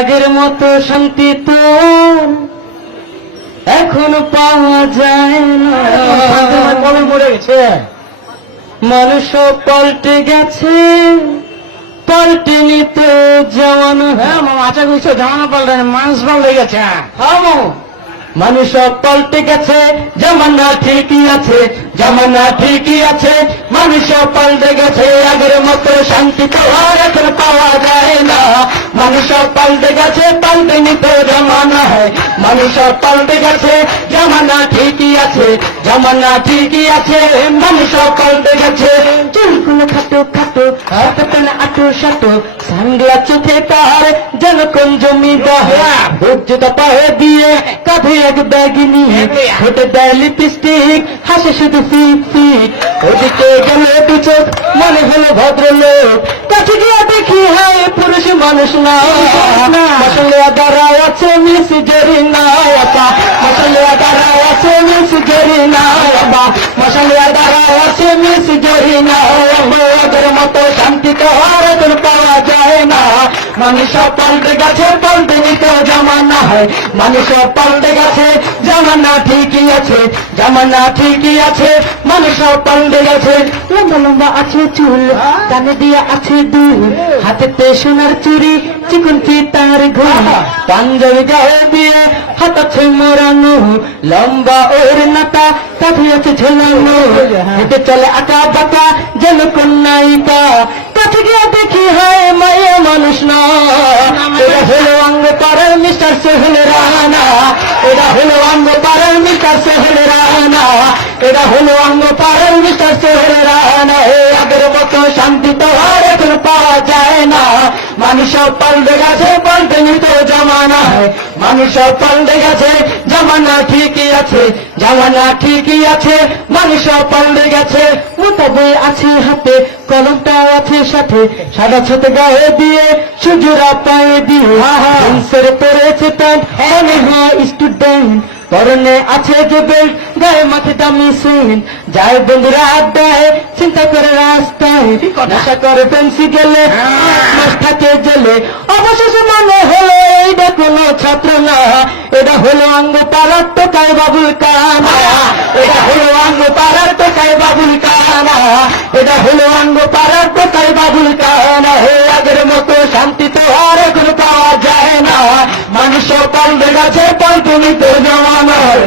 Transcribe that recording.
আগের মতো শান্তি তো এখন পাওয়া যায় না। কবে মরে গেছে? মানুষও পাল্টে গেছে, পাল্টেনি তো জামানো। হ্যাঁ মামা, আচ্ছা বুঝছো, জামানা পাল্টে মানুষ পাল্টে গেছে। হ্যাঁ মামা, মানুষ সব পাল্টে গেছে, জামানা ঠিকই আছে, জামানা ঠিকই আছে, মানুষ সব পাল্টে গেছে। আগের মতো শান্তি তো আর এখন পাওয়া যায় না। মানুষ সব পাল্টে গেছে, পাল্টেনি তো জামানা। মানুষ সব পাল্টে গেছে, জামানা ঠিকই আছে, জামানা ঠিকই আছে, মানুষ সব পাল্টে গেছে। চুলগুলো খাটো খাটো, হাতে পেনে আটো সাটো, সাংলা চোখে তার যেন কোন জমিদার। বুক জুতা পায়ে দিয়ে কাঁধে এক ব্যাগ নিয়ে, ঠোঁটে দেয় লিপস্টিক, হাসে শুধু ফিক ফিক। ওদিকে গেলে দু চোখ, মনে হলো ভদ্রলোক, কাছে গিয়ে দেখি হয় পুরুষ মানুষ না। মশলে দাঁড়ায় আছে মিস জেরিনা, মশলে দাঁড়ায় আছে মিস জেরিনা, মশলে দাঁড়ায় আছে মিস জেরিনা। আগের মতো শান্তি তো আর এখন পাওয়া যায় না। মানুষ পাল্টে গেছে, পাল্টে নিতে জামানা হয়। মানুষ পাল্টে গেছে, জামানা ঠিকই আছে, জামানা ঠিকই আছে, মানুষ পাল্টে গেছে। লম্বা লম্বা আছে চুল, কানে দিয়ে আছে দুল, হাতেতে সোনার চুড়ি, চিকন ফিতার ঘুম, পাঞ্জাবি গায়ে দিয়ে হাত আছে মোড়ানো, লম্বা ওর নাতা কাঁধে আছে ঝোলানো, হেঁটে চলে আঁকা বাঁকা যেন কোন নায়িকা। কাছে গিয়ে দেখি হয় মায়া মানুষ না। এটা হলো অঙ্গ পাড়ার মিস্টার সোহেল রানা, এটা হলো অঙ্গ পাড়ার মিস্টার সোহেল রানা, এটা হলো অঙ্গ পাড়ার মিস্টার সোহেল রানা। আগের মতো শান্তি তো আর এখন পাওয়া যায় না। মানুষ পাল্টে গেছে, পাল্টে নিত জামানা। মানুষ পাল্টে গেছে, জামানা ঠিকই আছে, জামানা ঠিকই আছে, মানুষ পাল্টে গেছে। মোটা বই আছে হাতে, কলমটাও আছে সাথে, সাদা ছাতে গায়ে দিয়ে, সুজুরা পায়ে দিয়ে, জিন্সের পরেছে প্যান্ট, মনে হয় স্টুডেন্ট। পরনে আছে যে বেল্ট, গায়ে মাঠে দামি সেন্ট, যায় বন্ধুরা আড্ডায়, চিন্তা করে রাস্তায়, নেশা করে ফেন্সি গেলে, মাস থাকে জেলে। অবশেষে মনে হলো এইটা কোনো ছাত্র না, এটা হলো অঙ্গ পাড়ার টোকায় বাবুল কানা, এটা হলো অঙ্গ পাড়ার টোকায় বাবুল কানা, এটা হলো অঙ্গ পাড়ার টোকায় বাবুল কানা। আগের মতো শান্তি তো আর এখন পাওয়া যায় না। মানুষ পাল্টে গেছে, পাল্টে নিতে জামানার।